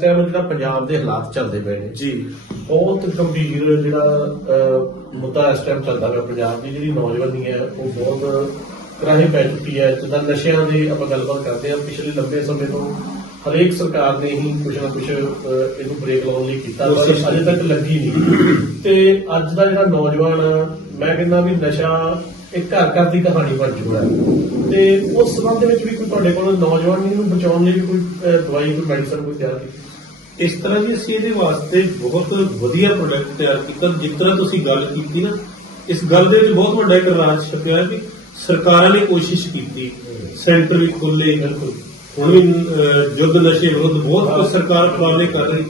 Time ਜਿਹੜਾ ਪੰਜਾਬ ਦੇ ਹਾਲਾਤ ਚੱਲਦੇ ਪਏ ਨੇ ਜੀ। ਬਹੁਤ ਗੰਭੀਰ ਜਿਹੜਾ ਮੁੱਦਾ ਇਸ ਟਾਈਮ ਚੱਲਦਾ ਪਿਆ ਪੰਜਾਬ ਦੀ ਜਿਹੜੀ ਨੌਜਵਾਨੀ ਹੈ ਉਹ ਬਹੁਤ ਕਰਾਹੇ ਪੈ ਚੁੱਕੀ ਹੈ। ਜਿੱਦਾਂ ਨਸ਼ਿਆਂ ਦੀ ਆਪਾਂ ਗੱਲਬਾਤ ਕਰਦੇ ਹਾਂ ਪਿਛਲੇ ਲੰਬੇ ਸਮੇਂ ਤੋਂ ਹਰੇਕ ਸਰਕਾਰ ਨੇ ਹੀ ਕੁਝ ਨਾ ਕੁਝ ਇਹਨੂੰ ਬ੍ਰੇਕ ਲਾਉਣ ਲਈ ਕੀਤਾ ਪਰ ਅਜੇ ਤੱਕ ਲੱਗੀ ਨਹੀਂ। ਤੇ ਅੱਜ ਦਾ ਜਿਹੜਾ ਨੌਜਵਾਨ ਮੈਂ ਕਹਿੰਦਾ ਵੀ ਨਸ਼ਾ ਇੱਕ ਘਰ ਘਰ ਦੀ ਕਹਾਣੀ ਬਣ ਚੁੱਕਾ ਹੈ। ਤੇ ਉਸ ਸੰਬੰਧ ਵਿੱਚ ਵੀ ਕੋਈ ਤੁਹਾਡੇ ਕੋਲ ਨੌਜਵਾਨੀ ਨੂੰ ਬਚਾਉਣ ਲਈ ਵੀ ਕੋਈ ਦਵਾਈ ਕੋਈ ਮੈਡੀਸਨ ਕੋਈ ਤਿਆਰ ਕੀਤੀ ਇਸ ਤਰ੍ਹਾਂ ਜੀ ਅਸੀਂ ਇਹਦੇ ਵਾਸਤੇ ਬਹੁਤ ਵਧੀਆ ਪ੍ਰੋਡਕਟ ਤਿਆਰ ਕੀਤਾ। ਜਿਸ ਤਰ੍ਹਾਂ ਤੁਸੀਂ ਗੱਲ ਕੀਤੀ ਨਾ ਇਸ ਗੱਲ ਦੇ ਵਿੱਚ ਬਹੁਤ ਵੱਡਾ ਇੱਕ ਰਾਜ ਛਪਿਆ ਹੈ ਕਿ ਸਰਕਾਰਾਂ ਨੇ ਕੋਸ਼ਿਸ਼ ਕੀਤੀ ਸੈਂਟਰ ਵੀ ਖੋਲੇ ਬਿਲਕੁਲ ਹੁਣ ਵੀ ਯੁੱਧ ਨਸ਼ੇ ਵਿਰੁੱਧ ਬਹੁਤ ਕੁਝ ਸਰਕਾਰ ਉਪਰਾਲੇ ਕਰ ਰਹੀ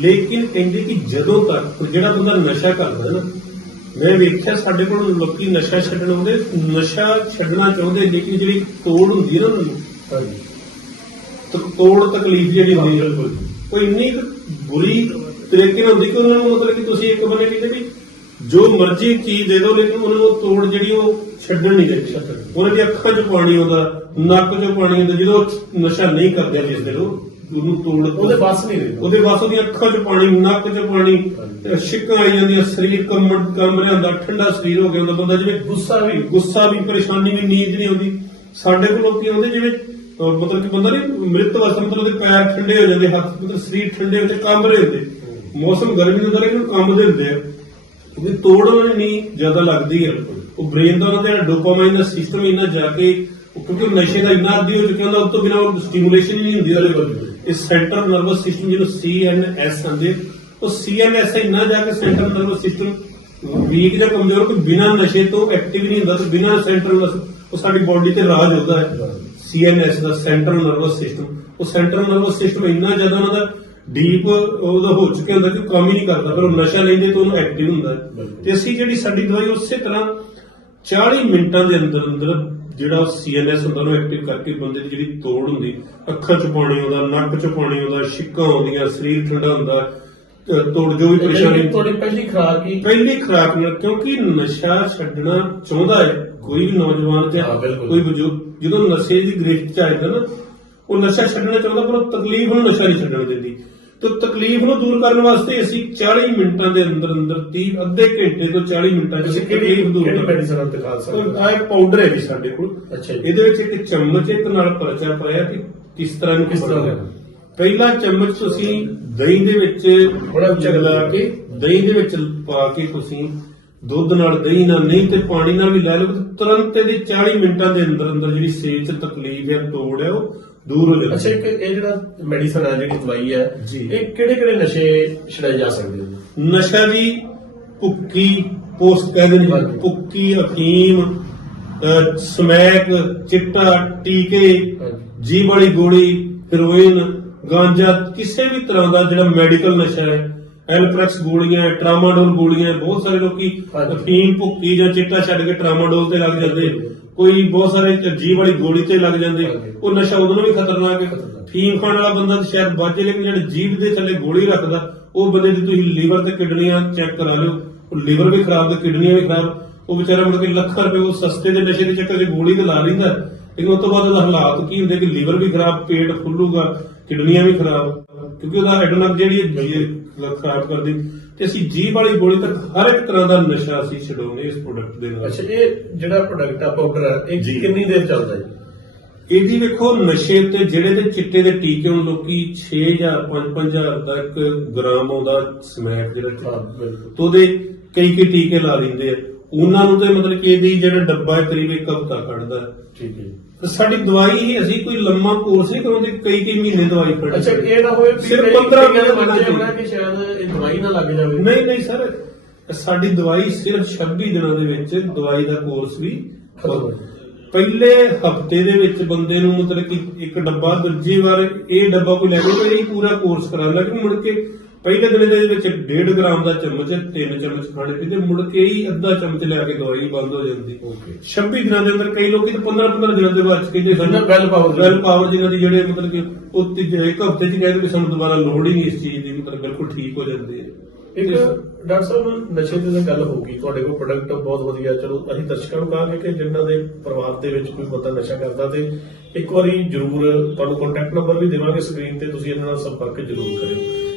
ਲੇਕਿਨ ਕਹਿੰਦੇ ਕਿ ਜਦੋਂ ਤੱਕ ਜਿਹੜਾ ਬੰਦਾ ਨਸ਼ਾ ਕਰਦਾ ਹੈ ਨਾ ਮੈਂ ਵੇਖਿਆ ਸਾਡੇ ਕੋਲ ਲੋਕੀ ਨਸ਼ਾ ਛੱਡਣ ਆਉਂਦੇ ਨਸ਼ਾ ਛੱਡਣਾ ਚਾਹੁੰਦੇ ਲੇਕਿਨ ਜਿਹੜੀ ਤੋੜ ਹੁੰਦੀ ਹੈ ਨਾ ਉਹਨਾਂ ਨੂੰ ਤੋੜ ਤਕਲੀਫ ਜਿਹੜੀ ਹੁੰਦੀ ਹੈ ਬਿਲਕੁਲ। ਕੋਈ ਇੰਨੀ ਬੁਰੀ ਤਰੀਕੇ ਨਾਲ ਹੁੰਦੀ ਕਿ ਉਹਨਾਂ ਨੂੰ ਮਤਲਬ ਕਿ ਤੁਸੀਂ ਇੱਕ ਬੰਨੇ ਕਹਿੰਦੇ ਵੀ ਜੋ ਮਰਜ਼ੀ ਚੀਜ਼ ਦੇ ਦਿਓ ਲੇਕਿਨ ਉਹਨਾਂ ਨੂੰ ਉਹ ਤੋੜ ਜਿਹੜੀ ਉਹ ਛੱਡਣ ਨਹੀਂ ਦਿੰਦੀ ਛੱਡਣ। ਉਹਨਾਂ ਦੀ ਅੱਖਾਂ 'ਚ ਪਾਣੀ ਆਉਂਦਾ ਨੱਕ 'ਚ ਪਾਣੀ ਆਉਂਦਾ ਜਦੋਂ ਉਹ ਨਸ਼ਾ ਨਹੀਂ ਕਰਦੇ ਜਿਸ ਦੇ ਲੋਕ ਉਹਨੂੰ ਤੋੜ ਉਹਦੇ ਬਸ ਨਹੀਂ ਰਹਿੰਦਾ। ਉਹਦੇ ਬਸ ਉਹਦੀਆਂ ਅੱਖਾਂ 'ਚ ਪਾਣੀ ਨੱਕ 'ਚ ਪਾਣੀ ਤੇ ਛਿੱਕਾਂ ਆਈ ਜਾਂਦੀਆਂ ਸਰੀਰ ਕੰਮ ਕੰਬ ਰਿਹਾ ਹੁੰਦਾ ਠੰਡਾ ਸਰੀਰ ਹੋ ਗਿਆ ਹੁੰਦਾ ਬੰਦਾ ਜਿਵੇਂ ਗੁੱਸਾ ਵੀ। ਗੁੱਸਾ ਵੀ ਪਰੇਸ਼ਾਨੀ ਵੀ ਨੀਂਦ ਨਹੀਂ ਆਉਂਦੀ। ਸਾਡੇ ਕੋਲ ਲੋਕੀ ਆਉਂਦੇ ਜਿਵੇਂ ਅਹ ਮਤਲਬ ਕਿ ਬੰਦਾ ਨਹੀਂ ਮ੍ਰਿਤ ਵਸਤ ਮਤਲਬ ਉਹਦੇ ਪੈਰ ਠੰਡੇ ਹੋ ਜਾਂਦੇ, ਹੱਥ ਮਤਲਬ ਸਰੀਰ ਠੰਡੇ ਹੋ ਜਾਂਦੇ ਕੰਬ ਰਹੇ ਹੁੰਦੇ। ਮੌਸਮ ਗਰਮੀ ਦਾ ਲੇਕਿਨ ਕੰਬਦੇ ਹੁੰਦੇ ਆ। ਉਹਦੀ ਤੋੜ ਨਹੀਂ ਜ਼ਿਆਦਾ ਲੱਗਦੀ ਹੈ ਉਹ ਬ੍ਰੇਨ ਦਾ ਉਹਨਾਂ ਦਾ ਡੋਪਾਮਾਈਨ ਦਾ ਸਿਸਟਮ ਇੰਨਾ ਜਾ ਕੇ ਕਿਉਂਕਿ ਨਸ਼ੇ ਦਾ ਇੰਨਾ ਆਦੀ ਹੋ ਚੁੱਕਿਆ ਹੁੰਦਾ ਉਸ ਤੋਂ ਬਿਨਾਂ ਉਹ ਸਟੀਮੂਲੇਸ਼ਨ ਹੀ ਨਹੀਂ ਹੁੰਦੀ ਉਹਦੇ ਕੋਲ ਇਹ ਸੈਂਟਰਲ ਨਰਵਸ ਸਿਸਟਮ ਜਿਹਨੂੰ ਸੀਐਨਐਸ ਕਹਿੰਦੇ ਉਹ ਸੀਐਨਐਸ ਇੰਨਾ ਜਾ ਕੇ ਸੈਂਟਰਲ ਨਰਵਸ ਸਿਸਟਮ ਵੀਕ ਜਾਂ ਕਮਜ਼ੋਰ, ਕੋਈ ਬਿਨਾਂ ਨਸ਼ੇ ਤੋਂ ਐਕਟਿਵ ਨਹੀਂ ਹੁੰਦਾ, ਤੇ ਬਿਨਾਂ ਸੈਂਟਰਲ ਉਹ ਸਾਡੀ ਬਾਡੀ ਤੇ ਰਾਜ ਹੁੰਦਾ ਹੈ। ਸੀਐਨਐਸ ਦਾ ਸੈਂਟਰਲ ਨਰਵਸ ਸਿਸਟਮ ਉਹ ਸੈਂਟਰਲ ਨਰਵਸ ਸਿਸਟਮ ਇੰਨਾ ਜ਼ਿਆਦਾ ਉਹਨਾਂ ਦਾ ਡੀਪ ਉਹਦਾ ਹੋ ਚੁੱਕਿਆ ਹੁੰਦਾ ਕਿ ਉਹ ਕੰਮ ਹੀ ਨਹੀਂ ਕਰਦਾ ਪਰ ਉਹ ਨਸ਼ਾ ਲੈਂਦੇ ਤਾਂ ਉਹਨੂੰ ਐਕਟਿਵ ਹੁੰਦਾ। ਤੇ ਅਸੀਂ ਜਿਹੜੀ ਸਾਡੀ ਦਵਾਈ ਉਸੇ ਤਰ੍ਹਾਂ 40 ਮਿੰਟਾਂ ਦੇ ਅੰਦਰ ਅੰਦਰ ਜਿਹੜਾ ਸੀਐਨਐਸ ਹੁੰਦਾ ਉਹਨੂੰ ਐਕਟਿਵ ਕਰਕੇ ਬੰਦੇ ਦੀ ਜਿਹੜੀ ਤੋੜ ਹੁੰਦੀ ਅੱਖਾਂ 'ਚ ਪਾਣੀ ਆਉਂਦਾ ਨੱਕ 'ਚ ਪਾਣੀ ਆਉਂਦਾ ਛਿੱਕਾਂ ਆਉਂਦੀਆਂ ਸਰੀਰ ਠੰਡਾ ਹੁੰਦਾ ਤੋੜ ਜੋ ਵੀ ਪਰੇਸ਼ਾਨੀ ਤੁਹਾਡੀ ਪਹਿਲੀ ਖੁਰਾਕ ਹੀ ਪਹਿਲੀ ਖੁਰਾਕ ਨਾਲ ਕਿਉਂਕਿ ਨਸ਼ਾ ਛੱਡਣਾ ਚਾਹੁੰਦਾ ਹੈ। ਕੋਈ ਵੀ ਨੌਜਵਾਨ ਹਾਂ, ਬਿਲਕੁਲ। ਕੋਈ ਬਜ਼ੁਰਗ ਜਦੋਂ ਨਸ਼ੇ ਦੀ ਗ੍ਰਿਫਤ ਚ ਆ ਜਾਂਦਾ ਨਾ ਉਹ ਨਸ਼ਾ ਛੱਡਣਾ ਚਾਹੁੰਦਾ ਪਰ ਉਹ ਤਕਲੀਫ ਨੂੰ ਨਸ਼ਾ ਨਹੀਂ ਛੱਡਣ ਦਿੰਦੀ ਤੇ ਤਕਲੀਫ ਨੂੰ ਦੂਰ ਕਰਨ ਵਾਸਤੇ ਅਸੀਂ 40 ਮਿੰਟਾਂ ਦੇ ਅੰਦਰ ਅੰਦਰ 30 ਅੱਧੇ ਘੰਟੇ ਤੋਂ 40 ਮਿੰਟਾਂ ਚ ਅਸੀਂ ਤਕਲੀਫ ਦੂਰ ਕਿਹੜੀ ਕਰਦੇ ਮੈਡੀਸਨ ਤੇ ਖਾ ਸਕਦੇ ਆ ਇੱਕ ਪਾਊਡਰ ਹੈ ਜੀ ਸਾਡੇ ਕੋਲ ਅੱਛਾ ਜੀ। ਇਹਦੇ ਵਿੱਚ ਇੱਕ ਚਮਚ ਇੱਕ ਨਾਲ ਪਰਚਾ ਪਾਇਆ ਕਿ ਕਿਸ ਤਰ੍ਹਾਂ ਨੂੰ ਕਿਸ ਤਰ੍ਹਾਂ। ਪਹਿਲਾ ਚਮਚ ਤੁਸੀਂ ਦਹੀਂ ਦੇ ਵਿੱਚ ਬੜਾ ਉੱਚਾ ਕੇ ਦਹੀਂ ਦੇ ਵਿੱਚ ਪਾ ਕੇ ਤੁਸੀਂ ਦੁੱਧ ਨਾਲ ਦਹੀਂ ਨਾਲ ਨਹੀਂ ਤੇ ਪਾਣੀ ਨਾਲ ਵੀ ਲੈ ਲਓ ਤੁਰੰਤ ਇਹਦੇ 40 ਮਿੰਟਾਂ ਦੇ ਅੰਦਰ ਅੰਦਰ ਜਿਹੜੀ ਸਰੀਰ 'ਚ ਤਕਲੀਫ ਹੈ ਤੋੜ ਹੈ ਉਹ ਦੂਰ ਹੋ ਅੱਛਾ ਜਾਂਦੀ ਇੱਕ ਇਹ ਜਿਹੜਾ ਮੈਡੀਸਨ ਹੈ ਜਿਹੜੀ ਦਵਾਈ ਹੈ ਜੀ। ਇਹ ਕਿਹੜੇ ਕਿਹੜੇ ਨਸ਼ੇ ਛਡਾਏ ਜਾ ਸਕਦੇ ਨੇ ਨਸ਼ਾ ਜੀ ਭੁੱਕੀ ਪੋਸਟ ਕਹਿੰਦੇ ਨੇ। ਭੁੱਕੀ ਅਫੀਮ ਸਮੈਕ ਚਿੱਟਾ ਟੀਕੇ ਜੀਭ ਵਾਲੀ ਗੋਲੀ ਹੈਰੋਇਨ ਗਾਂਜਾ ਕਿਸੇ ਵੀ ਤਰ੍ਹਾਂ ਦਾ ਜਿਹੜਾ ਮੈਡੀਕਲ ਨਸ਼ਾ ਹੈ ਐਲਪ੍ਰੈਕਸ ਗੋਲੀਆਂ ਟਰਾਮਾਡੋਲ ਗੋਲੀਆਂ ਬਹੁਤ ਸਾਰੇ ਲੋਕੀ। ਅਫੀਮ ਭੁੱਕੀ ਜਾਂ ਚਿੱਟਾ ਛੱਡ ਕੇ ਟਰਾਮਾਡੋਲ ਤੇ ਲੱਗ ਜਾਂਦੇ ਕੋਈ ਬਹੁਤ ਸਾਰੇ ਜੀਭ ਵਾਲੀ ਗੋਲੀ ਤੇ ਲੱਗ ਜਾਂਦੇ। ਉਹ ਨਸ਼ਾ ਉਹਦੋਂ ਵੀ ਖਤਰਨਾਕ ਹੈ। ਫੀਮ ਖਾਣ ਵਾਲਾ ਬੰਦਾ ਤਾਂ ਸ਼ਾਇਦ ਬਚੇ ਲੇਕਿਨ ਜਿਹੜਾ ਜੀਭ ਦੇ ਥੱਲੇ ਗੋਲੀ ਰੱਖਦਾ ਉਹ ਬੰਦੇ ਦੀ ਤੁਸੀਂ ਲੀਵਰ ਤੇ ਕਿਡਨੀਆਂ ਚੈੱਕ ਕਰਾ ਲਿਓ ਉਹ ਲੀਵਰ ਵੀ ਖਰਾਬ ਤੇ ਕਿਡਨੀਆਂ ਵੀ ਖਰਾਬ ਉਹ ਵਿਚਾਰਾ ਮੁੜ ਕੇ ਲੱਖਾਂ ਰੁਪਏ ਉਹ ਸਸਤੇ ਦੇ ਨਸ਼ੇ ਦੇ ਚੱਕਰ 'ਚ ਗੋਲੀ ਤੇ ਲਾ ਲੈਂਦਾ ਲੇਕਿਨ ਉਸ ਤੋਂ ਬਾਅਦ ਉਹਦਾ ਹਾਲਾਤ ਕੀ ਹੁੰਦੇ ਕਿ ਲੀਵਰ ਵੀ ਖਰਾਬ ਪੇਟ ਫੁੱਲੂਗਾ ਕਿਡਨੀਆਂ ਵੀ ਖਰਾਬ ਕਿਉਂਕਿ ਉਹਦਾ ਐਡਨਕ ਜਿਹੜੀ ਹੈ ਜੀ ਖਰਾਬ ਕਰਦੀ ਤੇ ਅਸੀਂ ਜੀਭ ਵਾਲੀ ਗੋਲੀ ਤੱਕ ਹਰ ਇੱਕ ਤਰ੍ਹਾਂ ਦਾ ਨਸ਼ਾ ਅਸੀਂ ਛਡਾਉਂਦੇ ਇਸ ਪ੍ਰੋਡਕਟ ਦੇ ਨਾਲ। ਅੱਛਾ ਇਹ ਜਿਹੜਾ ਪ੍ਰੋਡਕਟ ਆ ਪਾਊਡਰ ਇਹ। ਕਿੰਨੀ ਦੇਰ ਚੱਲਦਾ ਹੈ ਇਹਦੀ ਵੇਖੋ ਨਸ਼ੇ ਤੇ ਜਿਹੜੇ ਤੇ ਚਿੱਟੇ ਦੇ ਟੀਕੇ ਹੁਣ ਲੋਕੀ 6000 5000 ਦਾ ਇੱਕ ਗ੍ਰਾਮ ਆਉਂਦਾ ਸਮੈਕ ਜਿਹੜਾ ਤੇ ਉਹਦੇ ਕਈ ਕਈ ਟੀਕੇ ਲਾ ਲੈਂਦੇ ਆ। ਉਹਨਾਂ ਨੂੰ ਤੇ ਮਤਲਬ ਕਿ ਇਹਦੀ ਜਿਹੜਾ ਡੱਬਾ ਹੈ ਕਰੀਬ ਇੱਕ ਹਫ਼ਤਾ ਕੱਢਦਾ ਹੈ। ਠੀਕ ਹੈ ਤੇ ਸਾਡੀ ਦਵਾਈ ਹੀ ਅਸੀਂ ਕੋਈ ਲੰਮਾ ਕੋਰਸ ਨਹੀਂ ਕਰਾਉਂਦੇ ਕਈ ਕਈ ਮਹੀਨੇ ਦਵਾਈ ਪੜ੍ਹਦੀ ਅੱਛਾ ਇਹ ਨਾ ਹੋਵੇ ਵੀ ਸਿਰਫ ਕਈ 15 ਕਈਆਂ ਦੇ ਬੱਚੇ। ਹੋਣਾ ਕਿ ਸ਼ਾਇਦ ਇਹ ਦਵਾਈ ਨਾ ਲੱਗ ਜਾਵੇ ਨਹੀਂ ਨਹੀਂ ਸਰ ਸਾਡੀ ਦਵਾਈ ਸਿਰਫ 26 ਦਿਨਾਂ ਦੇ ਵਿੱਚ ਦਵਾਈ ਦਾ ਕੋਰਸ ਵੀ ਖਤਮ ਹੋ ਪਹਿਲੇ ਹਫ਼ਤੇ ਦੇ ਵਿੱਚ ਬੰਦੇ ਨੂੰ ਮਤਲਬ ਕਿ ਇੱਕ ਡੱਬਾ ਦੂਜੀ ਵਾਰ ਇਹ ਡੱਬਾ ਕੋਈ ਲੈ ਕੇ ਤੇ ਇਹ ਪੂਰਾ ਕੋਰਸ ਕਰਾਉਂਦਾ ਕਿ ਮੁੜ ਕੇ ਪਹਿਲੇ ਦਿਨ ਦੇ ਵਿੱਚ 1.5 ਗ੍ਰਾਮ ਦਾ ਚਮਚ 3 ਚਮਚ ਖਾਣੇ ਪੀਂਦੇ ਮੁੜ ਕੇ ਹੀ ਅੱਧਾ ਚਮਚ ਲੈ ਕੇ ਦਵਾਈ ਬੰਦ ਹੋ ਜਾਂਦੀ ਓਕੇ 26 ਦਿਨਾਂ ਦੇ ਅੰਦਰ ਕਈ ਲੋਕੀ ਤਾਂ 15 15 ਦਿਨਾਂ ਦੇ ਬਾਅਦ ਕਹਿੰਦੇ ਜਿਨ੍ਹਾਂ well power ਵੈਲ ਪਾਵਰ ਜਿਹਨਾਂ ਦੀ ਜਿਹੜੇ ਮਤਲਬ ਕਿ ਉਹ ਤੀਜੇ ਇੱਕ ਹਫ਼ਤੇ ਚ ਕਹਿੰਦੇ ਕਿ ਸਾਨੂੰ ਦੁਬਾਰਾ ਲੋੜ ਹੀ ਨਹੀਂ ਇਸ ਚੀਜ਼ ਦੀ ਮਤਲਬ ਬਿਲਕੁਲ ਠੀਕ ਹੋ ਜਾਂਦੇ ਆ ਇੱਕ ਡਾਕਟਰ ਸਾਹਿਬ, ਨਸ਼ੇ ਦੀ ਤਾਂ ਗੱਲ ਗਈ। ਤੁਹਾਡੇ ਕੋਲ ਪ੍ਰੋਡਕਟ ਬਹੁਤ ਵਧੀਆ। ਚਲੋ, ਅਸੀਂ ਦਰਸ਼ਕਾਂ ਨੂੰ ਕਹਾਂਗੇ ਕਿ ਜਿਨ੍ਹਾਂ ਦੇ ਪਰਿਵਾਰ ਦੇ ਵਿੱਚ ਕੋਈ ਬੰਦਾ ਨਸ਼ਾ ਕਰਦਾ ਤੇ ਇੱਕ ਵਾਰੀ ਜਰੂਰ ਤੁਹਾਨੂੰ ਕੰਟੈਕਟ ਨੰਬਰ ਵੀ ਦੇਵਾਂਗੇ ਸਕਰੀਨ ਤੇ। ਤੁਸੀਂ ਇਹਨਾਂ ਨਾਲ ਸੰਪਰਕ ਜਰੂਰ ਕਰਿਓ।